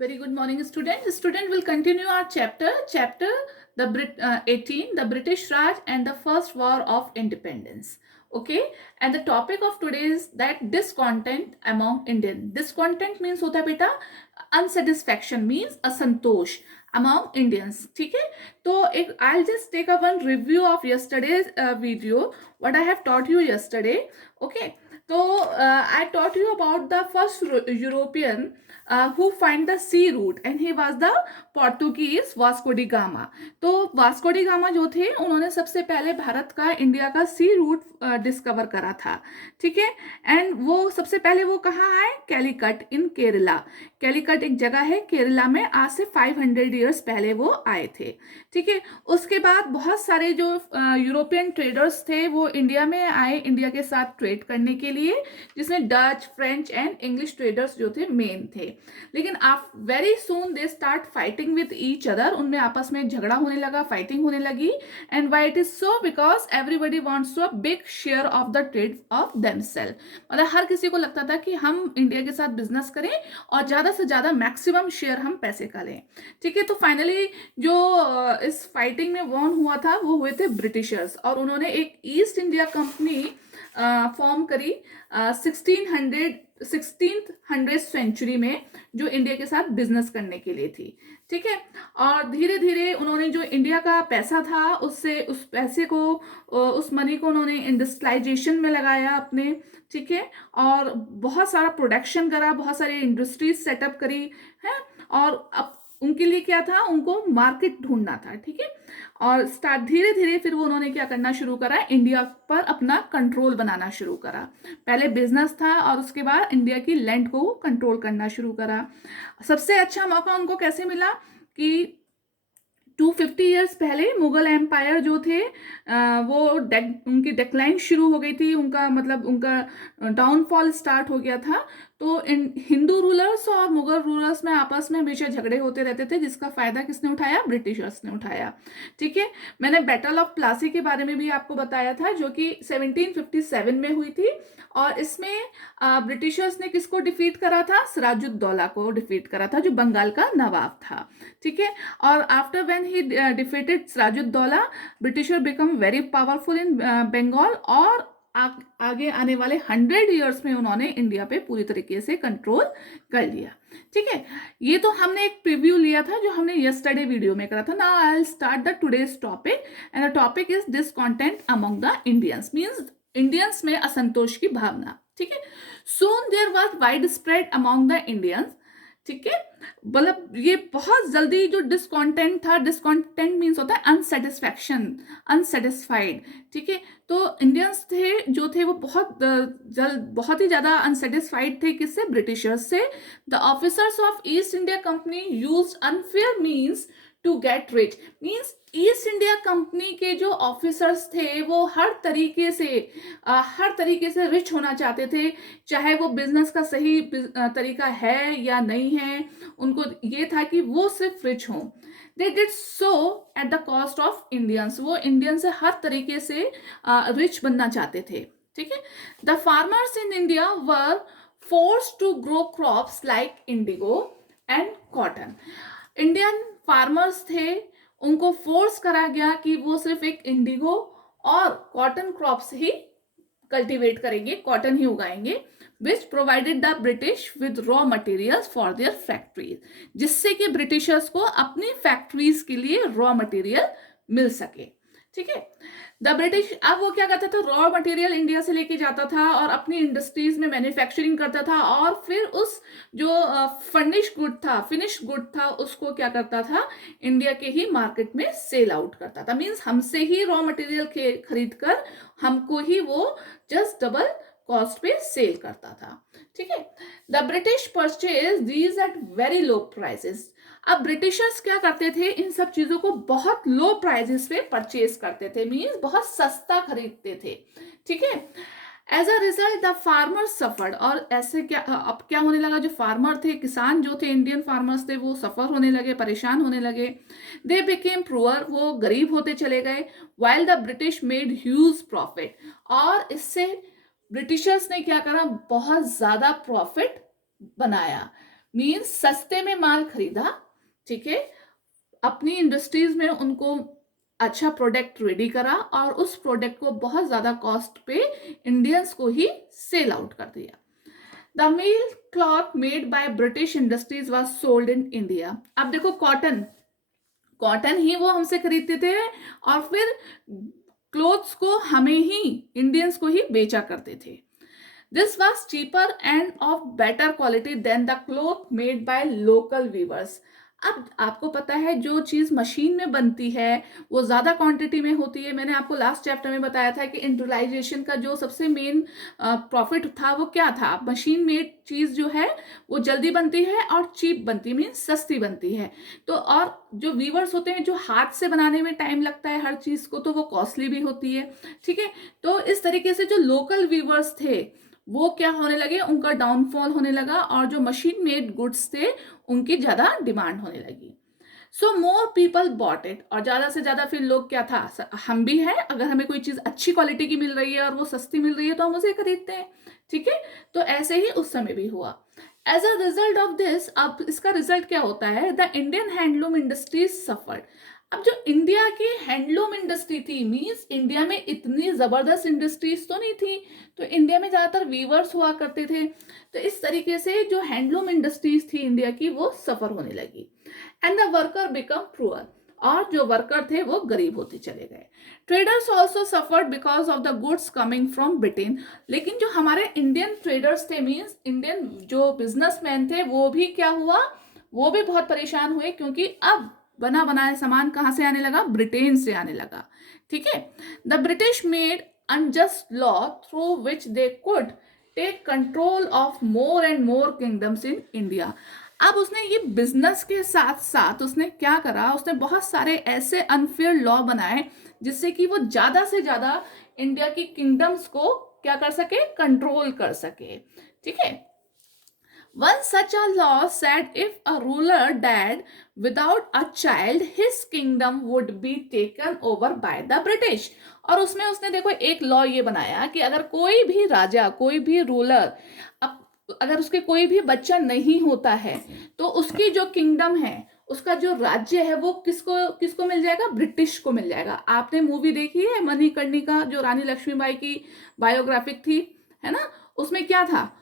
Very good morning, students. Student will continue our chapter 18, the British Raj and the First War of Independence. Okay, and the topic of today is that discontent among Indian. Discontent means होता है बेटा unsatisfaction, means असंतोष among Indians. ठीक है, तो एक I'll just take a one review of yesterday's video, what I have taught you yesterday. Okay, so I taught you about the first European who find the sea route and he was the Portuguese Vasco da Gama. तो Vasco D gamma जो थे उन्होंने सबसे पहले भारत का India का सी root discover करा था. ठीक है, एंड वो सबसे पहले वो कहाँ आए? कैलीकट इन केरला. कैलीकट एक जगह है केरला में, आज से 500 ईयर्स पहले वो आए थे. ठीक है, उसके बाद बहुत सारे जो यूरोपियन ट्रेडर्स थे वो इंडिया में आए इंडिया के साथ ट्रेड करने के लिए, जिसमें Dutch, French and English traders जो थे मेन थे. लेकिन आप very soon they start fighting with each other, उनमें आपस में झगड़ा होने लगा, फाइटिंग होने लगी. And why it is so? Because everybody wants to a big share of the trade of themselves. मतलब हर किसी को लगता था कि हम इंडिया के साथ बिजनेस करें और ज्यादा से ज्यादा मैक्सिमम शेयर हम पैसे का लें. ठीक है, तो फाइनली जो इस फाइटिंग में वॉन हुआ था वो हुए थे ब्रिटिशर्स, और उन्होंने एक ईस्ट इंडिया कंपनी फॉर्म करी 1600 सेंचुरी में, जो इंडिया के साथ बिजनेस करने के लिए थी. ठीक है, और धीरे धीरे उन्होंने जो इंडिया का पैसा था उससे उस पैसे को उस मनी को उन्होंने इंडस्ट्रियलाइजेशन में लगाया अपने. ठीक है, और बहुत सारा प्रोडक्शन करा, बहुत सारी इंडस्ट्रीज सेटअप करी है, और अब उनके लिए क्या था? उनको मार्केट ढूंढना था. ठीक है, और स्टार्ट धीरे धीरे फिर वो उन्होंने क्या करना शुरू करा? इंडिया पर अपना कंट्रोल बनाना शुरू करा. पहले बिजनेस था और उसके बाद इंडिया की लैंड को कंट्रोल करना शुरू करा. सबसे अच्छा मौका उनको कैसे मिला कि 250 ईयर्स पहले मुगल एम्पायर जो थे वो उनकी डेक्लाइन शुरू हो गई थी, उनका मतलब उनका डाउनफॉल स्टार्ट हो गया था. तो इन हिंदू रूलर्स और मुगल रूलर्स में आपस में हमेशा झगड़े होते रहते थे, जिसका फायदा किसने उठाया? ब्रिटिशर्स ने उठाया. ठीक है, मैंने बैटल ऑफ प्लासी के बारे में भी आपको बताया था, जो कि 1757 में हुई थी, और इसमें ब्रिटिशर्स ने किसको डिफीट करा था? सिराजुद्दौला को डिफीट करा था, जो बंगाल का नवाब था. ठीक है, और after when he defeated Sirajuddaulah, Britisher become very powerful in Bengal, और आगे आने वाले 100 ईयर्स में उन्होंने इंडिया पे पूरी तरीके से कंट्रोल कर लिया. ठीक है, ये तो हमने एक प्रीव्यू लिया था जो हमने यस्टरडे वीडियो में करा था. Now I will start the today's topic, and the topic is discontent among the Indians, means Indians में असंतोष की भावना. ठीक है, soon there was widespread among the Indians. ठीक है, मतलब ये बहुत जल्दी जो डिसकॉन्टेंट था, डिसकॉन्टेंट मीन्स होता है अनसेटिस्फैक्शन, अनसेटिस्फाइड. ठीक है, तो इंडियंस थे जो थे वो बहुत ही ज्यादा अनसेटिस्फाइड थे. किससे? ब्रिटिशर्स से. The officers of East India Company used unfair means to get rich. Means East India Company के जो ऑफिसर्स थे वो हर तरीके से रिच होना चाहते थे, चाहे वो बिजनेस का सही तरीका है या नहीं है. उनको ये था कि वो सिर्फ रिच हों. They did so at the cost of Indians. वो इंडियन से हर तरीके से रिच बनना चाहते थे. ठीक है, the farmers in India were forced to grow crops like indigo and cotton. Indian farmers थे, उनको फोर्स करा गया कि वो सिर्फ एक इंडिगो और कॉटन क्रॉप्स ही कल्टीवेट करेंगे, कॉटन ही उगाएंगे, which provided the British with raw materials for their factories, जिससे कि ब्रिटिशर्स को अपनी फैक्ट्रीज के लिए रॉ मटेरियल मिल सके. ठीक है, द ब्रिटिश अब वो क्या करता था? रॉ मटेरियल इंडिया से लेके जाता था और अपनी इंडस्ट्रीज में मैन्युफैक्चरिंग करता था, और फिर उस जो फिनिश गुड था उसको क्या करता था? इंडिया के ही मार्केट में सेल आउट करता था. मींस हमसे ही रॉ मटेरियल खरीद कर हमको ही वो जस्ट डबल कॉस्ट पे सेल करता था. ठीक है, the British purchase these at very low prices. अब ब्रिटिशर्स क्या करते थे? इन सब चीजों को बहुत लो प्राइसेस पे परचेज करते थे, मींस बहुत सस्ता खरीदते थे. ठीक है, as a result the farmers suffered. और ऐसे क्या अब क्या होने लगा? जो फार्मर थे, किसान जो थे, इंडियन फार्मर्स थे, वो सफर होने लगे, परेशान होने लगे. दे बिकेम पुअर, वो गरीब होते चले गए. While the British made huge profit. और इससे ब्रिटिशर्स ने क्या करा? बहुत ज्यादा प्रॉफिट बनाया. मीन्स सस्ते में माल खरीदा, ठीक है, अपनी इंडस्ट्रीज में उनको अच्छा प्रोडक्ट रेडी करा और उस प्रोडक्ट को बहुत ज्यादा कॉस्ट पे इंडियंस को ही सेल आउट कर दिया। The mill cloth made by British industries was sold in India. अब देखो कॉटन, कॉटन ही वो हमसे खरीदते थे और फिर क्लोथ्स को हमें ही, इंडियंस को ही बेचा करते थे। This was cheaper and of better quality than the cloth made by local weavers. अब आपको पता है जो चीज मशीन में बनती है वो ज्यादा क्वांटिटी में होती है। मैंने आपको लास्ट चैप्टर में बताया था कि इंडस्ट्रियलाइजेशन का जो सबसे मेन प्रॉफिट था वो क्या था, मशीन मेड चीज जो है वो जल्दी बनती है और चीप बनती है, मीन सस्ती बनती है। तो और जो वीवर्स होते हैं, जो हाथ से बनाने में टाइम लगता है हर चीज को, तो वो कॉस्टली भी होती है, ठीक है। तो इस तरीके से जो लोकल वीवर्स थे वो क्या होने लगे, उनका डाउनफॉल होने लगा और जो मशीन मेड गुड्स थे उनकी ज्यादा डिमांड होने लगी। सो मोर पीपल बॉट इट, और ज्यादा से ज्यादा फिर लोग क्या था, हम भी है, अगर हमें कोई चीज अच्छी क्वालिटी की मिल रही है और वो सस्ती मिल रही है तो हम उसे खरीदते हैं, ठीक है। तो ऐसे ही उस समय भी हुआ। As a result of this, अब इसका रिजल्ट क्या होता है, the Indian handloom industries suffered. अब जो इंडिया की हैंडलूम इंडस्ट्री थी, मीन्स इंडिया में इतनी जबरदस्त इंडस्ट्रीज तो नहीं थी, तो इंडिया में ज्यादातर वीवर्स हुआ करते थे, तो इस तरीके से जो हैंडलूम इंडस्ट्रीज थी इंडिया की वो सफर होने लगी। And the worker become poor, और जो वर्कर थे वो गरीब होते चले गए। Traders also suffered because of the goods coming from Britain. लेकिन जो हमारे इंडियन ट्रेडर्स थे, मीन्स इंडियन जो बिजनेसमैन थे, वो भी क्या हुआ, वो भी बहुत परेशान हुए, क्योंकि अब बना बनाया सामान कहाँ से आने लगा, ब्रिटेन से आने लगा, ठीक है। The British made unjust law through which they could take control of more and more kingdoms in India. अब उसने ये बिजनेस के साथ साथ उसने क्या करा, उसने बहुत सारे ऐसे अनफेयर लॉ बनाए जिससे कि वो ज्यादा से ज्यादा इंडिया की किंगडम्स को क्या कर सके, कंट्रोल कर सके, ठीक है। One such a law said if a ruler died without a child, his kingdom would be taken over by the British। और उसमें उसने देखो एक लॉ ये बनाया कि अगर कोई भी राजा, कोई भी रूलर, अगर उसके कोई भी बच्चा नहीं होता है तो उसकी जो किंगडम है, उसका जो राज्य है वो किसको किसको मिल जाएगा, ब्रिटिश को मिल जाएगा। आपने मूवी देखी है मणिकर्णिका, जो रानी लक्ष्मीबाई की बायोग्राफिक थी, है ना, उसमें क्या था,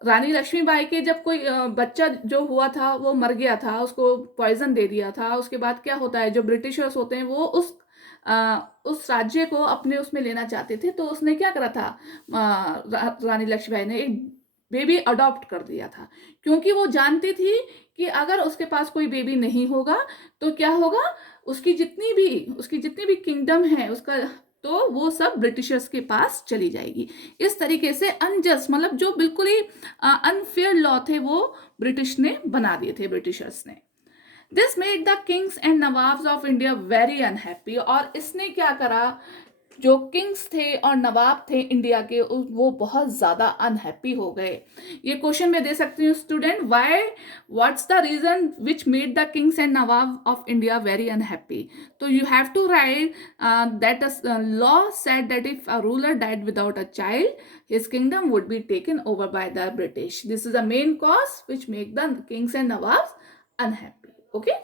रानी लक्ष्मीबाई के जब कोई बच्चा जो हुआ था वो मर गया था, उसको पॉइजन दे दिया था, उसके बाद क्या होता है, जो ब्रिटिशर्स होते हैं वो उस राज्य को अपने उसमें लेना चाहते थे, तो उसने क्या करा था, रानी लक्ष्मीबाई ने एक बेबी अडॉप्ट कर दिया था, क्योंकि वो जानती थी कि अगर उसके पास कोई बेबी नहीं होगा तो क्या होगा, उसकी जितनी भी किंगडम है उसका, तो वो सब ब्रिटिशर्स के पास चली जाएगी। इस तरीके से अनजस्ट, मतलब जो बिल्कुल ही अनफेयर लॉ थे वो ब्रिटिश ने बना दिए थे, ब्रिटिशर्स ने। This made the kings and nawabs of India very unhappy, और इसने क्या करा, जो किंग्स थे और नवाब थे इंडिया के वो बहुत ज्यादा अनहैप्पी हो गए। ये क्वेश्चन मैं दे सकती हूँ student, why, what's the reason which made the kings and nawab of India very unhappy. तो you have to write that law said that if a ruler died without a child his kingdom would be taken over by the British. This is the main cause which make the kings and nawabs unhappy. Okay.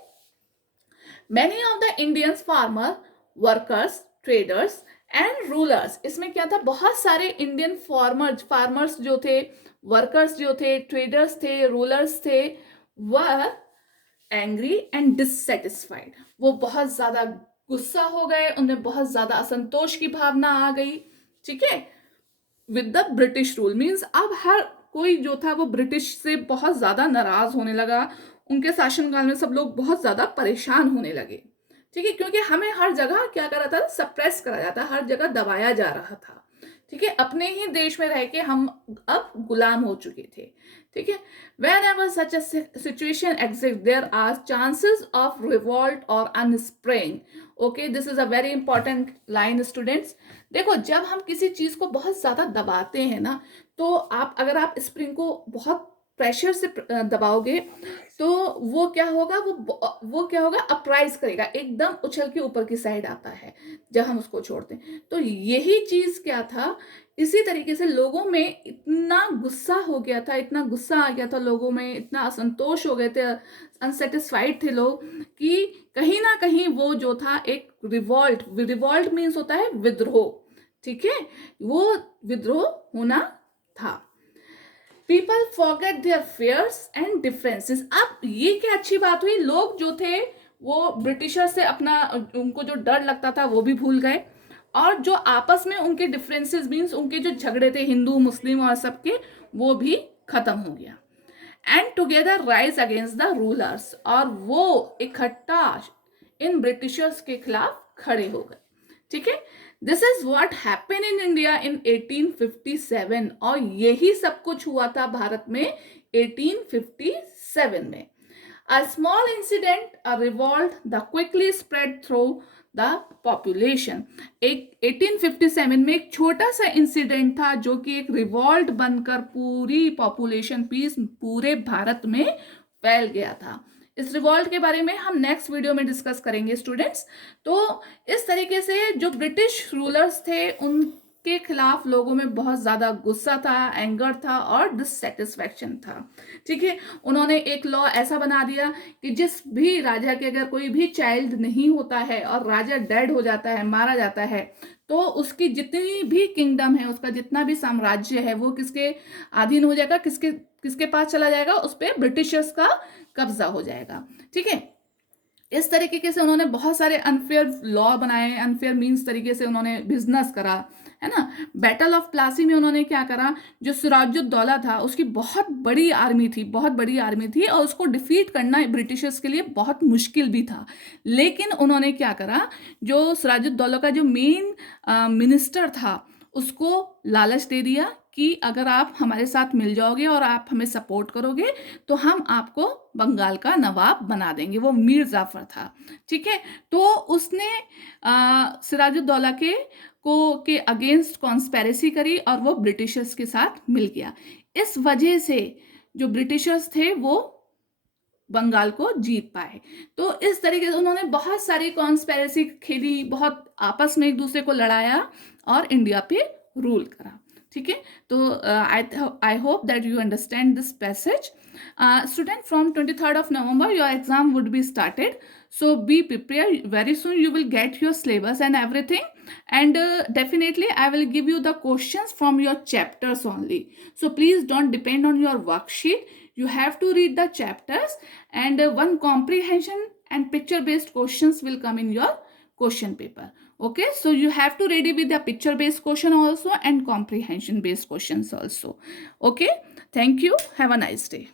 Many of the Indians farmer, workers, traders and rulers, इसमें क्या था, बहुत सारे Indian farmers जो थे, workers जो थे, traders थे, रूलर्स थे, वह एंग्री एंड डिससेटिस्फाइड, वो बहुत ज्यादा गुस्सा हो गए, उनमें बहुत ज्यादा असंतोष की भावना आ गई, ठीक है, with the British rule. Means अब हर कोई जो था वो ब्रिटिश से बहुत ज्यादा नाराज होने लगा, उनके शासनकाल में सब लोग बहुत ज्यादा परेशान होने लगे, ठीक है, क्योंकि हमें हर जगह क्या करा था, सप्रेस करा जाता, हर जगह दबाया जा रहा था, ठीक है, अपने ही देश में रह के हम अब गुलाम हो चुके थे, ठीक है। Whenever such a situation exists, there are chances of revolt or unspring. Okay, this is a very important line, students. देखो, जब हम किसी चीज को बहुत ज्यादा दबाते हैं ना, तो अगर आप स्प्रिंग को बहुत प्रेशर से दबाओगे तो वो क्या होगा, वो क्या होगा, अपराइज करेगा, एकदम उछल के ऊपर की साइड आता है जब हम उसको छोड़ते हैं। तो यही चीज क्या था, इसी तरीके से लोगों में इतना गुस्सा हो गया था, इतना गुस्सा आ गया था लोगों में, इतना असंतोष हो गए थे, अनसेटिस्फाइड थे लोग, कि कहीं ना कहीं वो जो था एक रिवॉल्ट, रिवॉल्ट मीन्स होता है विद्रोह, ठीक है, वो विद्रोह होना था। People forget their fears and differences. अब ये क्या अच्छी बात हुई, लोग जो थे वो ब्रिटिशर से अपना, उनको जो डर लगता था वो भी भूल गए, और जो आपस में उनके डिफरेंसेस मीन्स उनके जो झगड़े थे हिंदू मुस्लिम और सबके, वो भी खत्म हो गया। And together rise against the rulers, और वो इकट्ठा इन ब्रिटिशर्स के खिलाफ खड़े हो गए, ठीक है। This is what happen in India in 1857, और यही सब कुछ हुआ था भारत में 1857 में। A small incident, a revolt, the quickly spread through the population. एक 1857 में एक छोटा सा इंसिडेंट था जो कि एक रिवॉल्ट बनकर पूरी पॉपुलेशन पीस पूरे भारत में फैल गया था। इस रिवॉल्ट के बारे में हम नेक्स्ट वीडियो में डिस्कस करेंगे स्टूडेंट्स। तो इस तरीके से जो ब्रिटिश रूलर्स थे उनके खिलाफ लोगों में बहुत ज़्यादा गुस्सा था, एंगर था और डिससेटिस्फैक्शन था, ठीक है। उन्होंने एक लॉ ऐसा बना दिया कि जिस भी राजा के अगर कोई भी चाइल्ड नहीं होता है और राजा डेड हो जाता है, मारा जाता है, तो उसकी जितनी भी किंगडम है, उसका जितना भी साम्राज्य है, वो किसके अधीन हो जाएगा, किसके किसके पास चला जाएगा, उस पर ब्रिटिशर्स का कब्जा हो जाएगा, ठीक है। इस तरीके से उन्होंने बहुत सारे अनफेयर लॉ बनाए, अनफेयर मीन्स तरीके से उन्होंने बिजनेस करा, है ना। बैटल ऑफ प्लासी में उन्होंने क्या करा, जो सिराजुद्दौला था उसकी बहुत बड़ी आर्मी थी, बहुत बड़ी आर्मी थी, और उसको डिफीट करना ब्रिटिशर्स के लिए बहुत मुश्किल भी था। लेकिन उन्होंने क्या करा, जो सिराजुद्दौला का जो मेन मिनिस्टर था उसको लालच दे दिया कि अगर आप हमारे साथ मिल जाओगे और आप हमें सपोर्ट करोगे तो हम आपको बंगाल का नवाब बना देंगे। वो मीर जाफर था, ठीक है। तो उसने सिराजुद्दौला के अगेंस्ट कॉन्स्पेरेसी करी और वो ब्रिटिशर्स के साथ मिल गया। इस वजह से जो ब्रिटिशर्स थे वो बंगाल को जीत पाए। तो इस तरीके से उन्होंने बहुत सारी कॉन्स्पेरेसी खेली, बहुत आपस में एक दूसरे को लड़ाया और इंडिया पे रूल करा, ठीक है। तो I hope that you understand this passage. Student, from 23rd of November your exam would be started, so be prepared. Very soon you will get your syllabus and everything, and definitely I will give you the questions from your chapters only, so please don't depend on your worksheet. You have to read the chapters, and one comprehension and picture based questions will come in your question paper. Okay, so you have to ready with the picture based question also and comprehension based questions also. Okay, thank you, have a nice day.